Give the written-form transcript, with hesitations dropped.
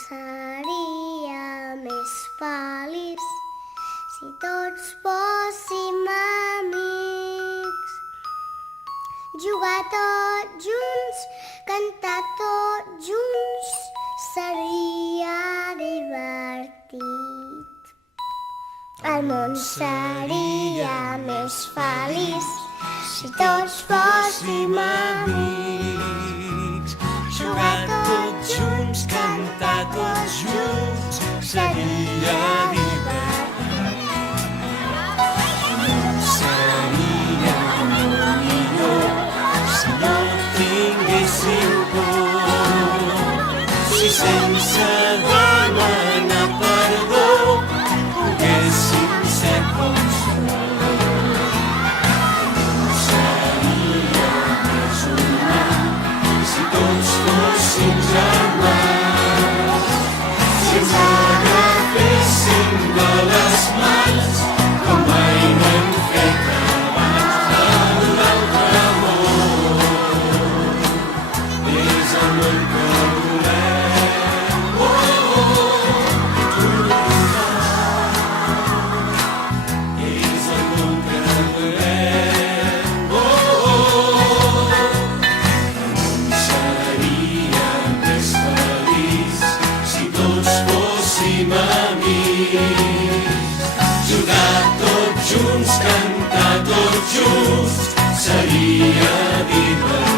seria més feliç si tots fóssim amics. Jugar tots junts, cantar tots junts, seria divertit. El món seria més feliç si tots fóssim amics. Jugar tots junts, cantar tots junts, seria divertit. Seria molt millor si no tinguéssim por, si sense demanar perdó poguéssim ser com som. Seria més humà si tots fóssim germans, si ens agaféssim de les mans com mai no hem fet abans. Un altre amor és el món que volem. Oh, i tu és el món que volem. Seria més feliç si tots fóssim amics. Jugar tots junts, cantar tots junts, seria divertit.